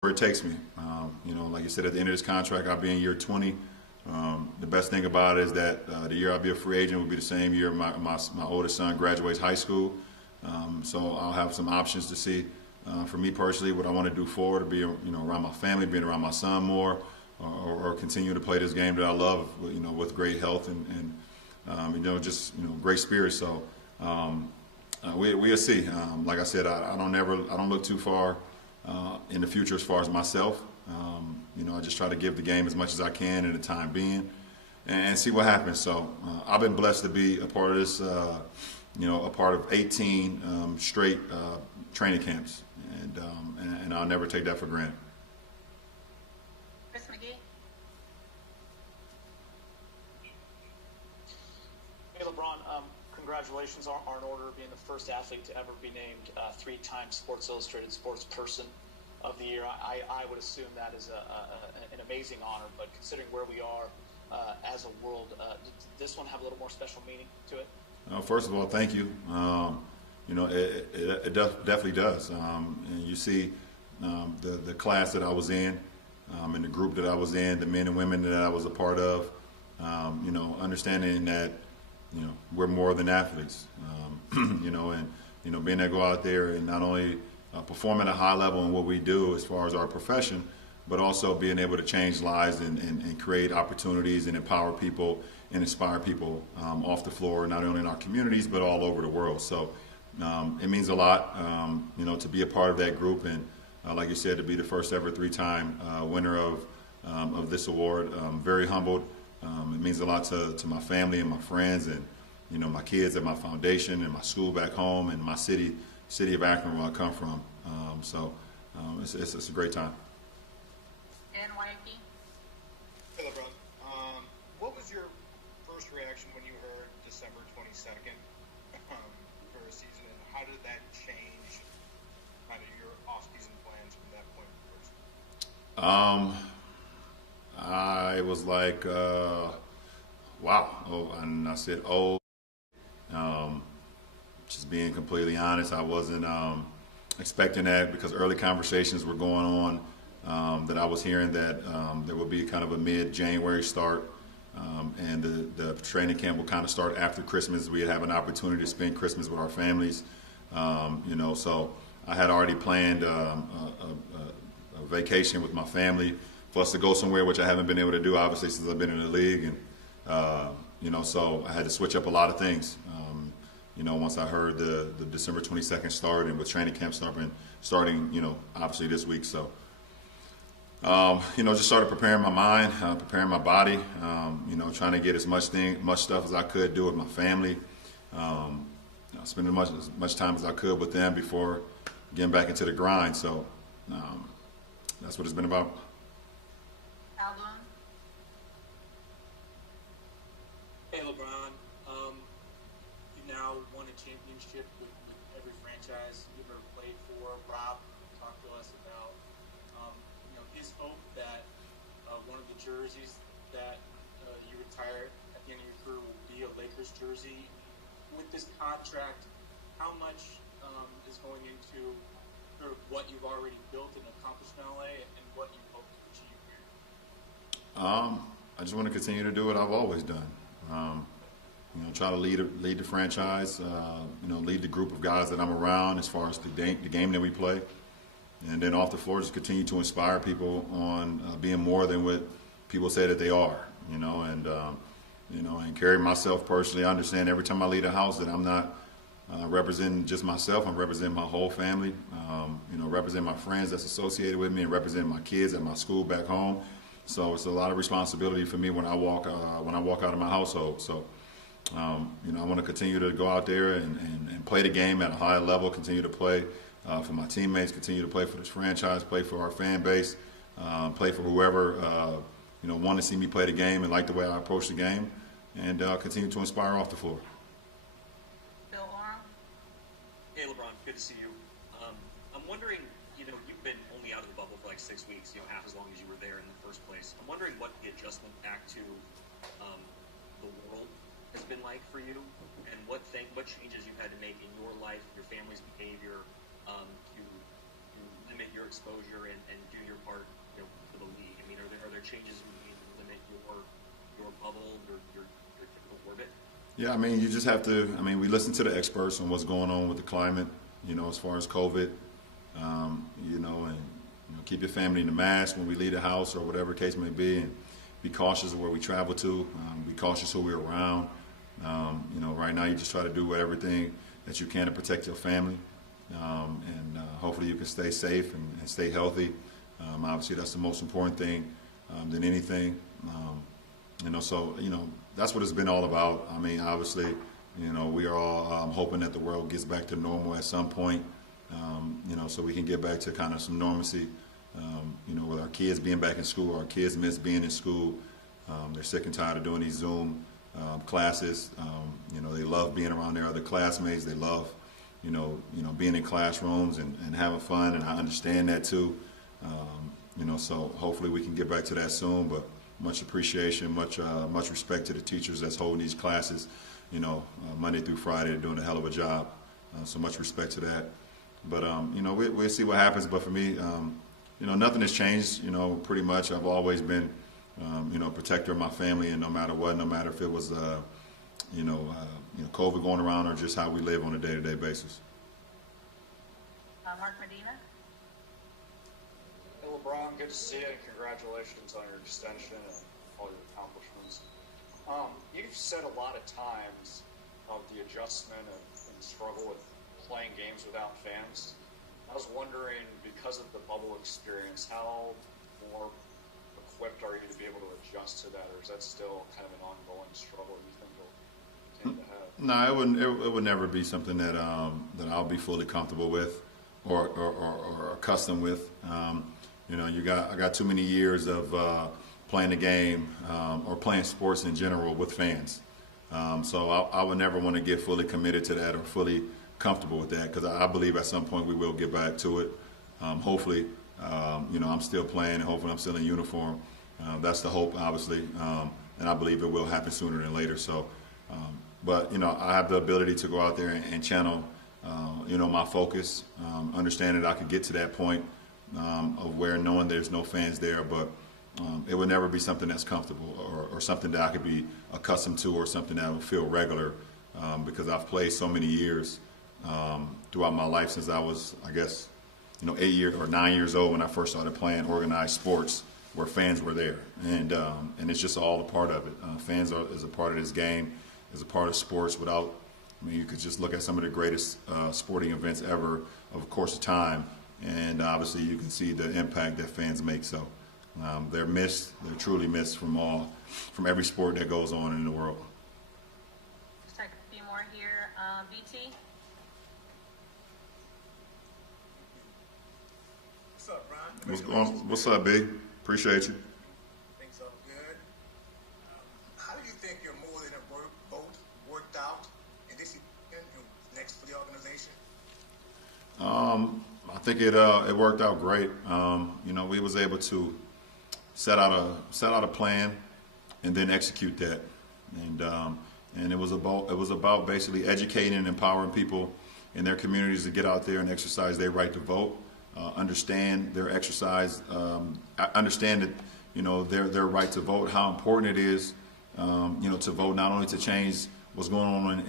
where it takes me. Like you said, at the end of this contract, I'll be in year 20. The best thing about it is that the year I'll be a free agent will be the same year my oldest son graduates high school. So I'll have some options to see, for me personally, what I want to do forward, to be around my family, being around my son more, or continue to play this game that I love, with great health and great spirit. So we'll see. Like I said, I don't look too far in the future as far as myself. I just try to give the game as much as I can in the time being, and see what happens. So I've been blessed to be a part of this, a part of 18 straight training camps, and I'll never take that for granted. Hey, LeBron, congratulations are in order of being the first athlete to ever be named 3-time Sports Illustrated Sports Person of the Year. I would assume that is an amazing honor, but considering where we are as a world, does this one have a little more special meaning to it? First of all, thank you. It definitely does. And you see the class that I was in, and the group that I was in, the men and women that I was a part of, understanding that we're more than athletes, and being able to go out there and not only perform at a high level in what we do as far as our profession, but also being able to change lives and create opportunities and empower people and inspire people off the floor, not only in our communities but all over the world. So it means a lot, to be a part of that group, and like you said, to be the first ever 3-time winner of this award. Very humbled. It means a lot to my family and my friends, and my kids at my foundation and my school back home and my city of Akron, where I come from. It's a great time. NYP. Hey, LeBron. What was your first reaction when you heard December 22nd for a season, and how did that change kind of your off-season plans from that point forward? I was like, wow. Oh, and I said, oh. Just being completely honest, I wasn't expecting that, because early conversations were going on, that I was hearing that there would be kind of a mid-January start, and the training camp will kind of start after Christmas. We'd have an opportunity to spend Christmas with our families, so I had already planned a vacation with my family for us to go somewhere, which I haven't been able to do, obviously, since I've been in the league, and so I had to switch up a lot of things. Once I heard the December 22nd start, and with training camp starting, obviously this week. So, just started preparing my mind, preparing my body, trying to get as much stuff as I could do with my family, spending as much time as I could with them before getting back into the grind. So, that's what it's been about. Album. Hey, LeBron. You now won a championship with every franchise you've ever played for. Rob talked to us about his hope that one of the jerseys that you retire at the end of your career will be a Lakers jersey. With this contract, how much is going into sort of what you've already built and accomplished in LA, and what you hope to achieve here? I just want to continue to do what I've always done. Try to lead the franchise, lead the group of guys that I'm around as far as the game that we play. And then off the floor, just continue to inspire people on being more than what people say that they are, and carry myself personally. I understand every time I leave the house that I'm not representing just myself. I'm representing my whole family, representing my friends that's associated with me, and representing my kids at my school back home. So it's a lot of responsibility for me when I walk out of my household. So, I want to continue to go out there and play the game at a high level, continue to play for my teammates, continue to play for this franchise, play for our fan base, play for whoever, want to see me play the game and like the way I approach the game, and continue to inspire off the floor. Bill Oram. Hey, LeBron, good to see you. I'm wondering, you've been only out of the bubble for like 6 weeks, half as long as you were there in the first place. I'm wondering what the adjustment back to the world has been like for you, and what changes you've had to make in your life, your family's behavior, to limit your exposure and do your part, for the league? I mean, are there changes you need to limit your bubble or your typical orbit? Yeah, I mean, you just have to. I mean, we listen to the experts on what's going on with the climate. As far as COVID. And keep your family in the mask when we leave the house or whatever the case may be, and be cautious of where we travel to. Be cautious who we're around. Right now you just try to do everything that you can to protect your family, and hopefully you can stay safe and stay healthy. Obviously, that's the most important thing than anything. So that's what it's been all about. I mean, obviously, we are all hoping that the world gets back to normal at some point. So we can get back to kind of some normalcy. With our kids being back in school, our kids miss being in school. They're sick and tired of doing these Zoom classes. They love being around their other classmates. They love, being in classrooms and having fun, and I understand that too. So hopefully we can get back to that soon. But much appreciation, much respect to the teachers that's holding these classes, Monday through Friday. They're doing a hell of a job. So much respect to that. But we'll see what happens. But for me, nothing has changed. Pretty much I've always been, protector of my family, and no matter what, no matter if it was, COVID going around or just how we live on a day-to-day basis. Mark Medina. Hey, LeBron, good to see you, and congratulations on your extension and all your accomplishments. You've said a lot of times of the adjustment and struggle with playing games without fans. I was wondering, because of the bubble experience, how more equipped are you to be able to adjust to that, or is that still kind of an ongoing struggle you think you'll continue to have? No, it would never be something that I'll be fully comfortable with or accustomed with. I got too many years of playing the game or playing sports in general with fans. So I would never want to get fully committed to that or fully comfortable with that, because I believe at some point we will get back to it. Hopefully, I'm still playing, and hopefully I'm still in uniform. That's the hope, obviously, and I believe it will happen sooner than later. So, but I have the ability to go out there and channel, my focus, understand that I could get to that point of where knowing there's no fans there, but it would never be something that's comfortable or something that I could be accustomed to or something that would feel regular, because I've played so many years throughout my life since I was, I guess, 8 years or 9 years old when I first started playing organized sports where fans were there, and it's just all a part of it. Fans is a part of this game, is a part of sports. You could just look at some of the greatest sporting events ever of course of time, and obviously you can see the impact that fans make. So they're truly missed from every sport that goes on in the world. Just take a few more here. BT. What's up, Ron? What's up, B? Appreciate you. Things are good. How do you think you're more than a vote worked out in this event and next for the organization? I think it worked out great. We was able to set out a plan and then execute that, and it was about basically educating and empowering people in their communities to get out there and exercise their right to vote. Understand their exercise, understand that their right to vote, how important it is, to vote, not only to change what's going on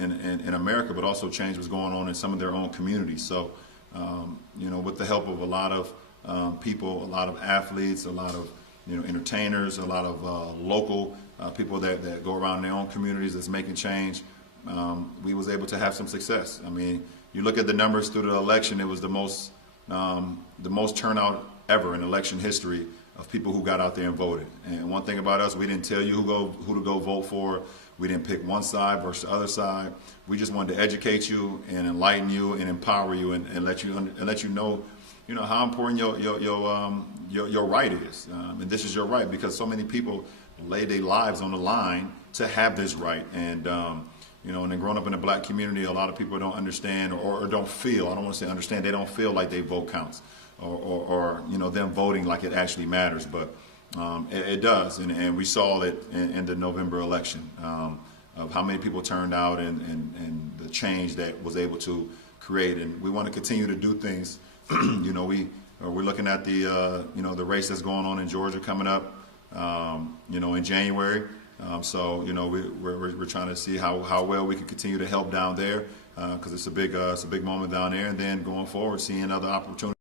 in America, but also change what's going on in some of their own communities. So, with the help of a lot of people, a lot of athletes, a lot of entertainers, a lot of local people that go around in their own communities that's making change, we was able to have some success. I mean, you look at the numbers through the election; it was the most turnout ever in election history of people who got out there and voted. And one thing about us, we didn't tell you who to go vote for. We didn't pick one side versus the other side. We just wanted to educate you and enlighten you and empower you and let you know how important your right is. And this is your right, because so many people lay their lives on the line to have this right. And and then growing up in the black community, a lot of people don't understand or don't feel, I don't want to say understand, they don't feel like their vote counts or them voting like it actually matters. But it does, and we saw it in the November election of how many people turned out and the change that was able to create. And we want to continue to do things. We we're looking at the the race that's going on in Georgia coming up, in January. So we're trying to see how well we can continue to help down there because it's a big moment down there, and then going forward, seeing other opportunities.